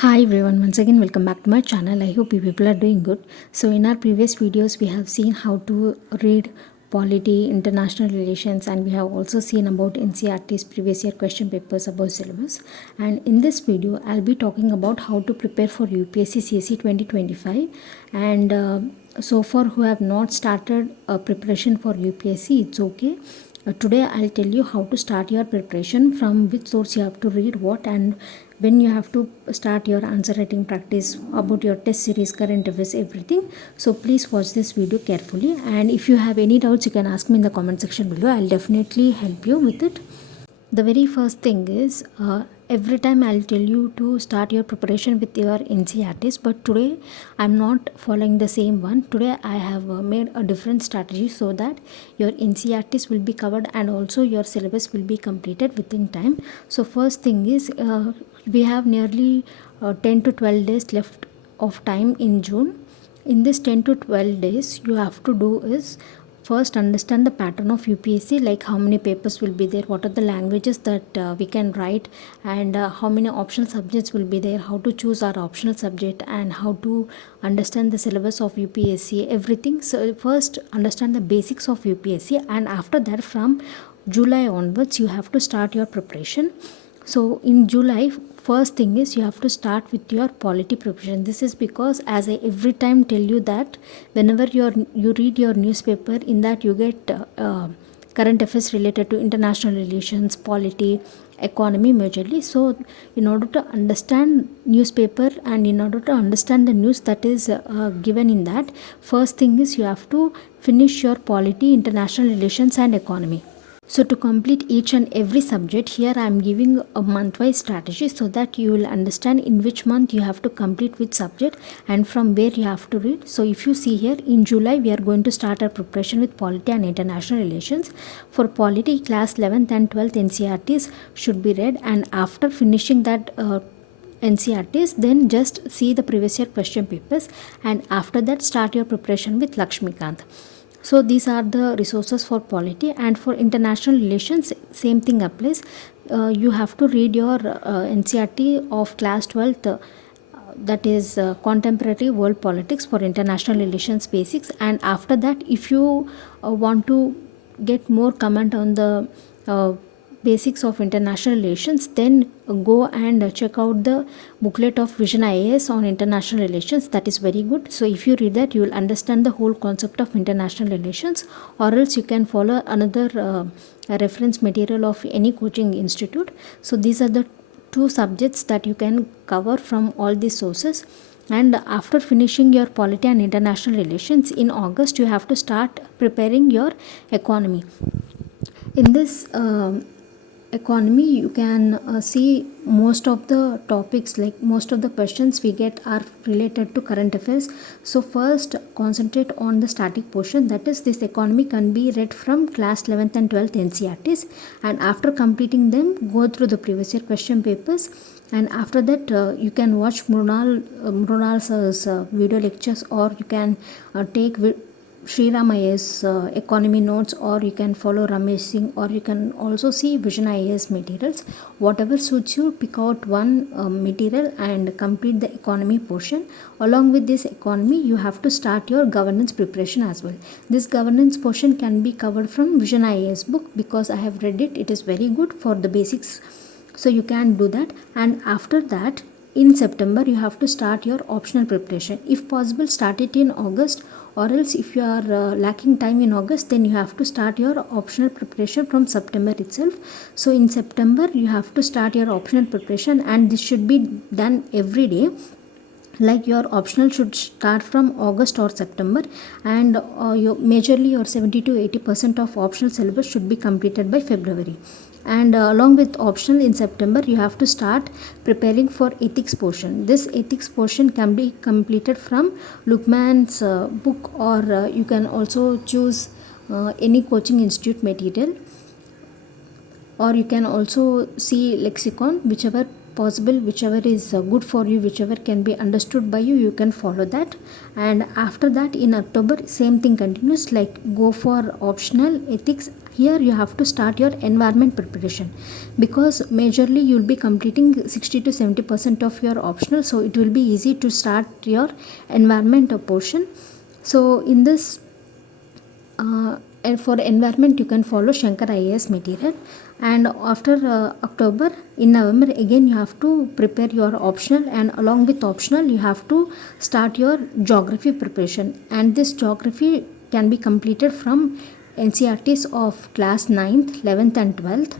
Hi everyone, once again welcome back to my channel. I hope you people are doing good. So in our previous videos we have seen how to read polity, international relations, and we have also seen about NCERT's previous year question papers about syllabus. And in this video I'll be talking about how to prepare for UPSC CSE 2025. And so far who have not started preparation for UPSC, it's okay. Today I'll tell you how to start your preparation, from which source you have to read what, and when you have to start your answer writing practice, about your test series, current affairs, everything. So please watch this video carefully, and if you have any doubts you can ask me in the comment section below. I'll definitely help you with it. The very first thing is, every time I'll tell you to start your preparation with your NCERTs, but today I'm not following the same one. Today I have made a different strategy so that your NCERTs will be covered and also your syllabus will be completed within time. So first thing is, we have nearly 10 to 12 days left of time in June. In this 10 to 12 days you have to do is, first understand the pattern of UPSC, like how many papers will be there, what are the languages that we can write, and how many optional subjects will be there, how to choose our optional subject, and how to understand the syllabus of UPSC, everything. So first understand the basics of UPSC, and after that from July onwards you have to start your preparation. So in July, first thing is you have to start with your polity preparation. This is because, as I every time tell you, that whenever you read your newspaper, in that you get current affairs related to international relations, polity, economy majorly. So in order to understand newspaper and in order to understand the news that is given in that, first thing is you have to finish your polity, international relations, and economy. So to complete each and every subject, here I am giving a month-wise strategy so that you will understand in which month you have to complete which subject and from where you have to read. So if you see here, in July we are going to start our preparation with polity and international relations. For polity, class 11th and 12th NCERTs should be read, and after finishing that NCERTs, then just see the previous year question papers, and after that start your preparation with Lakshmikant. So these are the resources for polity. And for international relations, same thing applies. You have to read your NCERT of class 12th, that is contemporary world politics for international relations basics. And after that, if you want to get more comment on the basics of international relations, then go and check out the booklet of Vision IAS on international relations. That is very good. So if you read that, you will understand the whole concept of international relations, or else you can follow another reference material of any coaching institute. So these are the two subjects that you can cover from all these sources. And after finishing your polity and international relations, in August you have to start preparing your economy. In this economy, you can see most of the topics, like most of the questions we get are related to current affairs. So first concentrate on the static portion, that is, this economy can be read from class 11th and 12th NCERTs, and after completing them, go through the previous year question papers. And after that, you can watch Mrunal's video lectures, or you can take Sriram IAS economy notes, or you can follow Ramesh Singh, or you can also see Vision IAS materials. Whatever suits you, pick out one material and complete the economy portion. Along with this economy, you have to start your governance preparation as well. This governance portion can be covered from Vision IAS book, because I have read it. It is very good for the basics. So you can do that. And after that, in September, you have to start your optional preparation. If possible, start it in August, or else if you are lacking time in August, then you have to start your optional preparation from September itself. So in September, you have to start your optional preparation, and this should be done every day. Like your optional should start from August or September, and majorly your 70 to 80% of optional syllabus should be completed by February. And along with optional, in September you have to start preparing for ethics portion. This ethics portion can be completed from Lukman's book, or you can also choose any coaching institute material, or you can also see lexicon, whichever possible, whichever is good for you, whichever can be understood by you, you can follow that. And after that, in October, same thing continues, like go for optional ethics. Here you have to start your environment preparation, because majorly you will be completing 60 to 70% of your optional, so it will be easy to start your environment portion. So in this and for environment, you can follow Shankar IAS material. And after October, in November again you have to prepare your optional, and along with optional you have to start your geography preparation. And this geography can be completed from NCRTs of class 9th, 11th and 12th.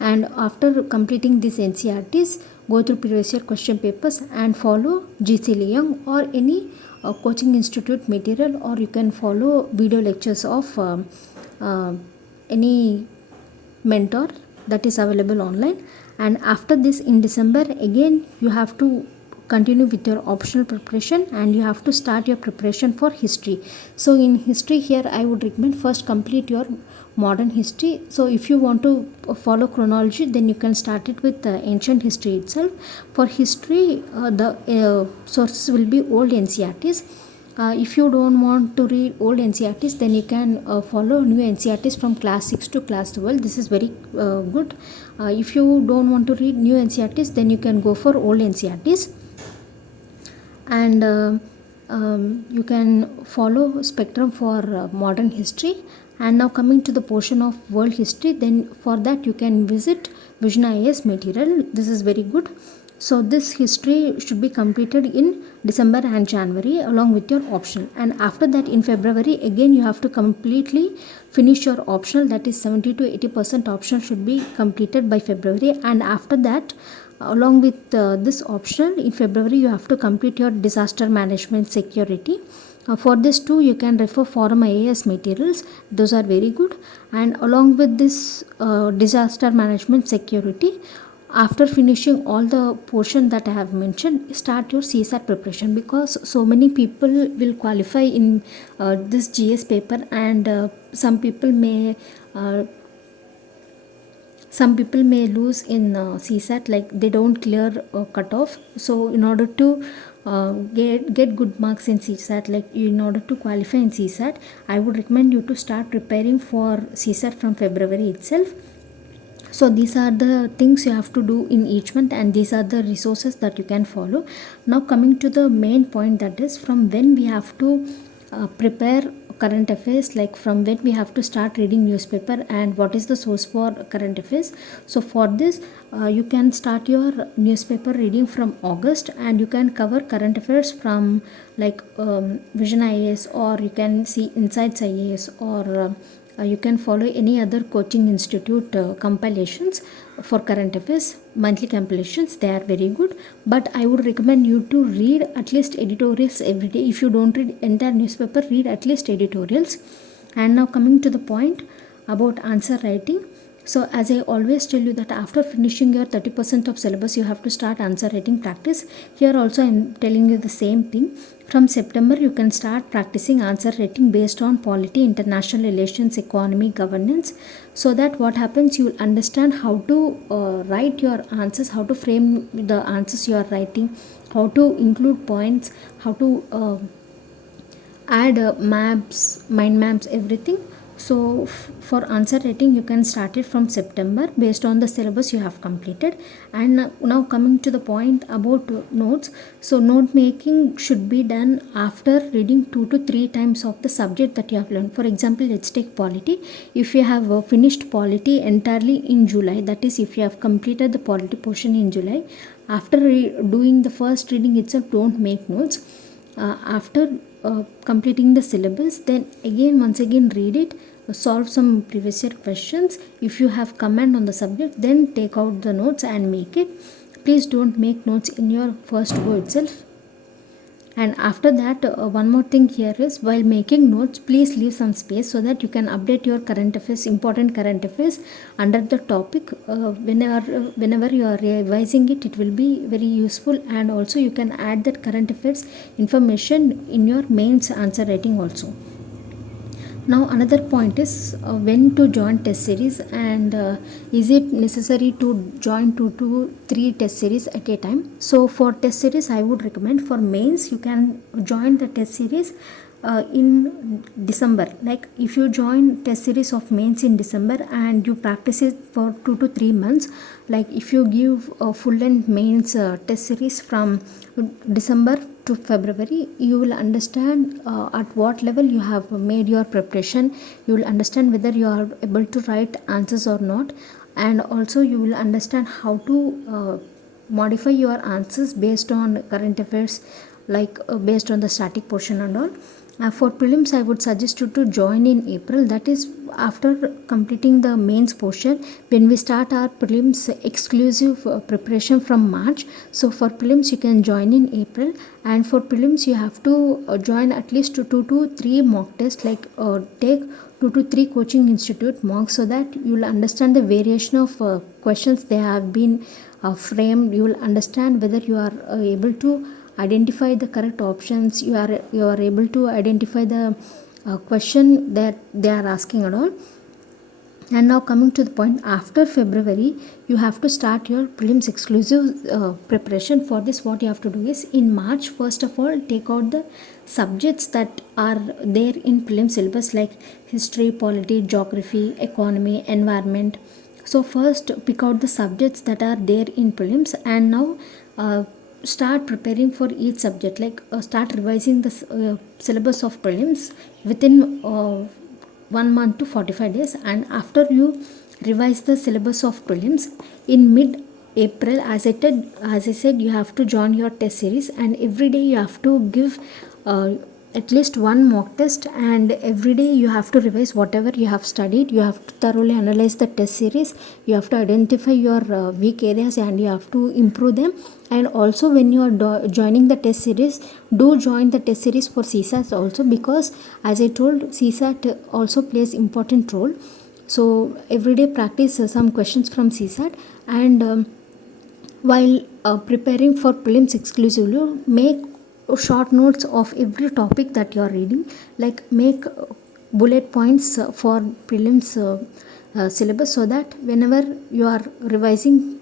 And after completing these NCRTs, go through previous year question papers and follow GC Leong or any coaching institute material, or you can follow video lectures of any mentor that is available online. And after this, in December again you have to continue with your optional preparation, and you have to start your preparation for history. So in history, here I would recommend first complete your modern history. So if you want to follow chronology, then you can start it with ancient history itself. For history, the sources will be old NCRTs. If you don't want to read old NCRTs, then you can follow new NCRTs from class 6 to class 12. This is very good. If you don't want to read new NCRTs, then you can go for old NCRTs. And you can follow spectrum for modern history. And now coming to the portion of world history, then for that you can visit Vision IAS material. This is very good. So this history should be completed in December and January along with your optional. And after that, in February again you have to completely finish your optional, that is 70 to 80% optional should be completed by February. And after that, along with this optional, in February you have to complete your disaster management security. For this too, you can refer forum IAS materials, those are very good. And along with this disaster management security, after finishing all the portion that I have mentioned, start your CSAT preparation, because so many people will qualify in this GS paper, and some people may lose in CSAT, like they don't clear cutoff. So in order to get good marks in CSAT, like in order to qualify in CSAT, I would recommend you to start preparing for CSAT from February itself. So these are the things you have to do in each month, and these are the resources that you can follow. Now coming to the main point, that is from when we have to prepare current affairs, like from when we have to start reading newspaper and what is the source for current affairs. So for this, you can start your newspaper reading from August, and you can cover current affairs from like Vision IAS, or you can see Insights IAS, or you can follow any other coaching institute compilations for current affairs, monthly compilations. They are very good, but I would recommend you to read at least editorials every day. If you don't read entire newspaper, read at least editorials. And now coming to the point about answer writing. So as I always tell you that after finishing your 30% of syllabus, you have to start answer writing practice. Here also I am telling you the same thing. From September, you can start practicing answer writing based on polity, international relations, economy, governance. So that what happens, you will understand how to write your answers, how to frame the answers you are writing, how to include points, how to add maps, mind maps, everything. So for answer writing, you can start it from September based on the syllabus you have completed. And now coming to the point about notes. So note making should be done after reading 2 to 3 times of the subject that you have learned. For example, let's take polity. If you have finished polity entirely in July, that is if you have completed the polity portion in July, after doing the first reading itself, don't make notes. After completing the syllabus, then again once again read it, solve some previous year questions. If you have comment on the subject, then take out the notes and make it. Please don't make notes in your first go itself. And after that, one more thing here is, while making notes, please leave some space so that you can update your current affairs, important current affairs under the topic. Whenever you are revising it, it will be very useful. And also you can add that current affairs information in your mains answer writing also. Now another point is when to join test series, and is it necessary to join 2 to 3 test series at a time. So for test series I would recommend, for mains you can join the test series in December. Like if you join test series of mains in December and you practice it for 2 to 3 months, like if you give a full length mains test series from December to February, you will understand at what level you have made your preparation. You will understand whether you are able to write answers or not, and also you will understand how to modify your answers based on current affairs, like based on the static portion and all. For prelims, I would suggest you to join in April. That is after completing the mains portion. When we start our prelims exclusive preparation from March, so for prelims you can join in April. And for prelims you have to join at least 2 to 3 mock tests, like take 2 to 3 coaching institute mocks, so that you will understand the variation of questions they have been framed. You will understand whether you are able to identify the correct options, you are able to identify the question that they are asking at all. And now coming to the point, after February you have to start your prelims exclusive preparation. For this, what you have to do is, in March, first of all take out the subjects that are there in prelim syllabus, like history, polity, geography, economy, environment. So first pick out the subjects that are there in prelims, and now start preparing for each subject. Like start revising the syllabus of prelims within 1 month to 45 days. And after you revise the syllabus of prelims in mid April, as I said, you have to join your test series, and every day you have to give at least one mock test, and every day you have to revise whatever you have studied. You have to thoroughly analyze the test series. You have to identify your weak areas and you have to improve them. And also, when you are joining the test series, do join the test series for CSAT also, because as I told, CSAT also plays important role. So everyday practice some questions from CSAT. And while preparing for prelims exclusively, make short notes of every topic that you are reading. Like make bullet points for prelims syllabus, so that whenever you are revising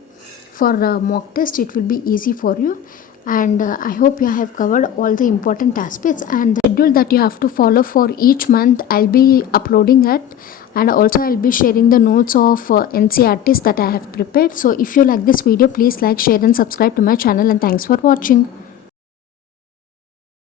for mock test, it will be easy for you. And I hope you have covered all the important aspects. And the schedule that you have to follow for each month, I'll be uploading it, and also I'll be sharing the notes of NCRTs that I have prepared. So if you like this video, please like, share and subscribe to my channel, and thanks for watching.